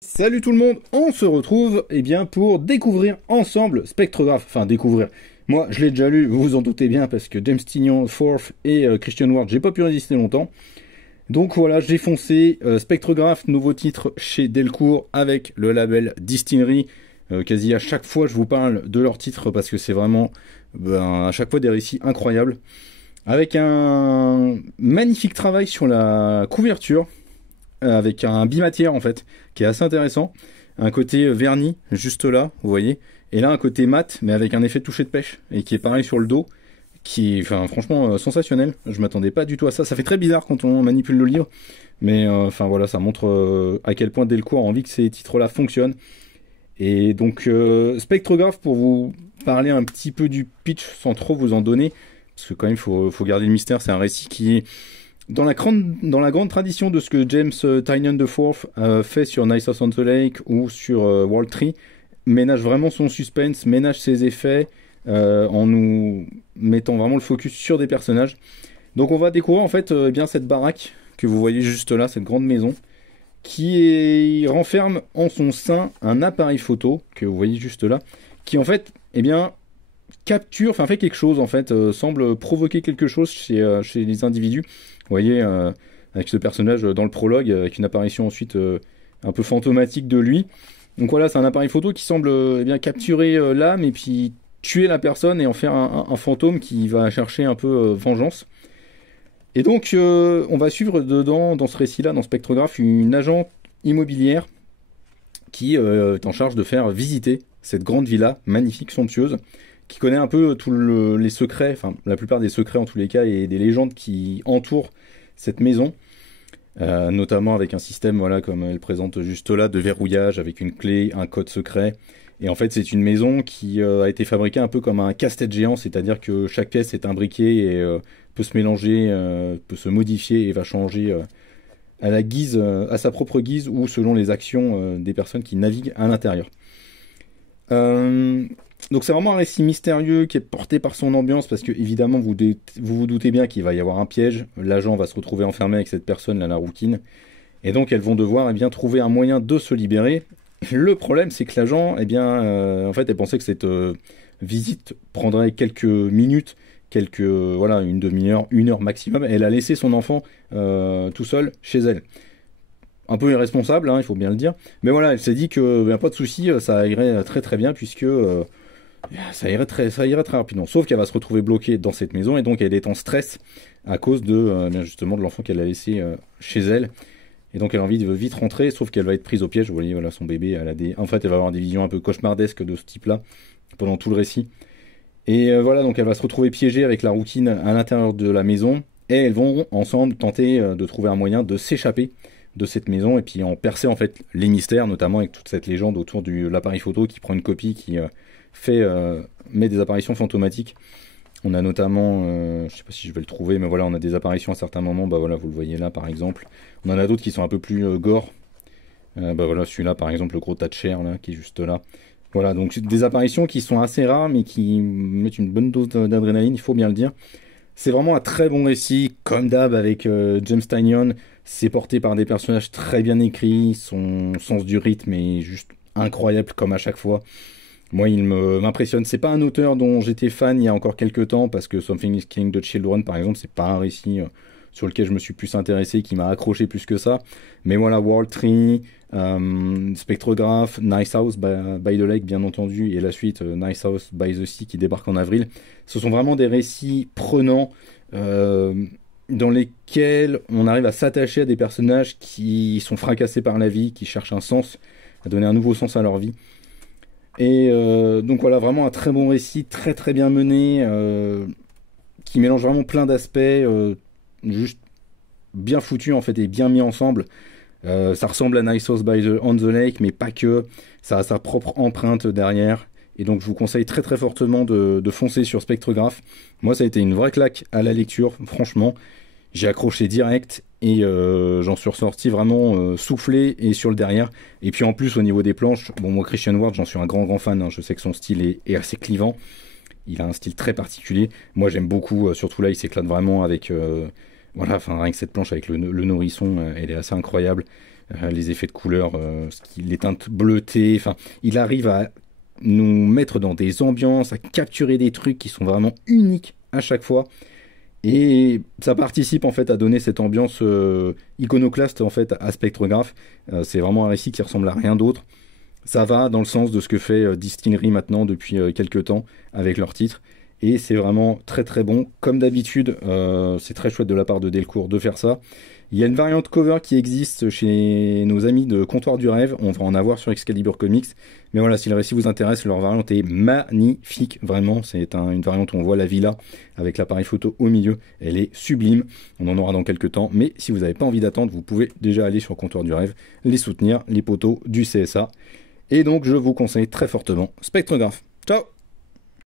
Salut tout le monde, on se retrouve pour découvrir ensemble Spectrograph. Enfin découvrir, moi je l'ai déjà lu, vous vous en doutez bien parce que James Tynion IV et Christian Ward, j'ai pas pu résister longtemps. Donc voilà, j'ai foncé Spectrograph, nouveau titre chez Delcourt avec le label Distillery. Quasi à chaque fois je vous parle de leur titre parce que c'est vraiment à chaque fois des récits incroyables. Avec un magnifique travail sur la couverture, avec un bimatière en fait, qui est assez intéressant. Un côté verni, juste là, vous voyez. Et là, un côté mat, mais avec un effet de toucher de pêche. Et qui est pareil sur le dos. Qui est franchement sensationnel. Je m'attendais pas du tout à ça. Ça fait très bizarre quand on manipule le livre. Mais voilà, ça montre à quel point Delcourt a envie que ces titres-là fonctionnent. Et donc, Spectrograph, pour vous parler un petit peu du pitch, sans trop vous en donner, parce que quand même, faut garder le mystère, c'est un récit qui est dans la grande tradition de ce que James Tynion IV fait sur Night House on the Lake ou sur World Tree, ménage vraiment son suspense, ménage ses effets, en nous mettant vraiment le focus sur des personnages. Donc on va découvrir en fait cette baraque que vous voyez juste là, cette grande maison, renferme en son sein un appareil photo que vous voyez juste là, qui en fait, fait quelque chose en fait, semble provoquer quelque chose chez les individus. Vous voyez, avec ce personnage dans le prologue, avec une apparition ensuite un peu fantomatique de lui. Donc voilà, c'est un appareil photo qui semble capturer l'âme et puis tuer la personne et en faire un fantôme qui va chercher un peu vengeance. Et donc, on va suivre dedans, dans ce récit-là, dans Spectrograph, une agente immobilière qui est en charge de faire visiter cette grande villa magnifique, somptueuse, qui connaît un peu les secrets, enfin la plupart des secrets en tous les cas, et des légendes qui entourent cette maison, notamment avec un système, voilà, comme elle présente juste là, de verrouillage, avec une clé, un code secret. Et en fait, c'est une maison qui a été fabriquée un peu comme un casse-tête géant, c'est-à-dire que chaque pièce est imbriquée et peut se mélanger, peut se modifier et va changer à la guise, à sa propre guise ou selon les actions des personnes qui naviguent à l'intérieur. Donc c'est vraiment un récit mystérieux qui est porté par son ambiance parce que évidemment vous vous doutez bien qu'il va y avoir un piège. L'agent va se retrouver enfermé avec cette personne, là, la rouquine, et donc elles vont devoir trouver un moyen de se libérer. Le problème c'est que l'agent, en fait, elle pensait que cette visite prendrait quelques minutes, une demi-heure, une heure maximum. Elle a laissé son enfant tout seul chez elle. Un peu irresponsable, hein, il faut bien le dire. Mais voilà, elle s'est dit que pas de souci, ça irait très très bien puisque ça irait très rapidement. Sauf qu'elle va se retrouver bloquée dans cette maison et donc elle est en stress à cause justement de l'enfant qu'elle a laissé chez elle. Et donc elle a envie de vite rentrer, sauf qu'elle va être prise au piège. Vous voyez, voilà, son bébé, en fait, elle va avoir des visions un peu cauchemardesques de ce type-là pendant tout le récit. Et voilà, donc elle va se retrouver piégée avec la rouquine à l'intérieur de la maison et elles vont ensemble tenter de trouver un moyen de s'échapper de cette maison et puis en percer en fait les mystères, notamment avec toute cette légende autour de l'appareil photo qui prend une copie qui met des apparitions fantomatiques. On a notamment, je sais pas si je vais le trouver, mais voilà, on a des apparitions à certains moments, bah voilà, vous le voyez là par exemple. On en a d'autres qui sont un peu plus gore. Bah voilà, celui-là par exemple, le gros tas de chair là, qui est juste là. Voilà, donc des apparitions qui sont assez rares, mais qui mettent une bonne dose d'adrénaline, il faut bien le dire. C'est vraiment un très bon récit, comme d'hab avec James Tynion. C'est porté par des personnages très bien écrits, son sens du rythme est juste incroyable comme à chaque fois. Moi, il m'impressionne. C'est pas un auteur dont j'étais fan il y a encore quelques temps, parce que Something is Killing the Children, par exemple, c'est pas un récit sur lequel je me suis plus intéressé, qui m'a accroché plus que ça. Mais voilà, World Tree, Spectrograph, Nice House by the Lake, bien entendu, et la suite, Nice House by the Sea, qui débarque en avril. Ce sont vraiment des récits prenants, dans lesquels on arrive à s'attacher à des personnages qui sont fracassés par la vie, qui cherchent un sens, à donner un nouveau sens à leur vie. Et donc voilà, vraiment un très bon récit, très très bien mené, qui mélange vraiment plein d'aspects, juste bien foutu en fait et bien mis ensemble. Ça ressemble à Nice House on the Lake, mais pas que. Ça a sa propre empreinte derrière. Et donc je vous conseille très très fortement de foncer sur Spectrograph. Moi ça a été une vraie claque à la lecture, franchement. J'ai accroché direct et j'en suis ressorti vraiment soufflé et sur le derrière. Et puis en plus au niveau des planches, bon moi Christian Ward j'en suis un grand fan, hein. Je sais que son style est assez clivant. Il a un style très particulier. Moi j'aime beaucoup, surtout là il s'éclate vraiment avec... voilà, enfin rien que cette planche avec le nourrisson, elle est assez incroyable. les effets de couleur, les teintes bleutées, enfin, il arrive à nous mettre dans des ambiances, à capturer des trucs qui sont vraiment uniques à chaque fois. Et ça participe en fait à donner cette ambiance iconoclaste en fait à Spectrograph. C'est vraiment un récit qui ressemble à rien d'autre. Ça va dans le sens de ce que fait Distillery maintenant depuis quelques temps avec leur titre. Et c'est vraiment très très bon. Comme d'habitude, c'est très chouette de la part de Delcourt de faire ça. Il y a une variante cover qui existe chez nos amis de Comptoir du Rêve. On va en avoir sur Excalibur Comics. Mais voilà, si le récit vous intéresse, leur variante est magnifique. Vraiment, c'est une variante où on voit la villa avec l'appareil photo au milieu. Elle est sublime. On en aura dans quelques temps. Mais si vous n'avez pas envie d'attendre, vous pouvez déjà aller sur Comptoir du Rêve, les soutenir, les poteaux du CSA. Et donc, je vous conseille très fortement Spectrograph. Ciao!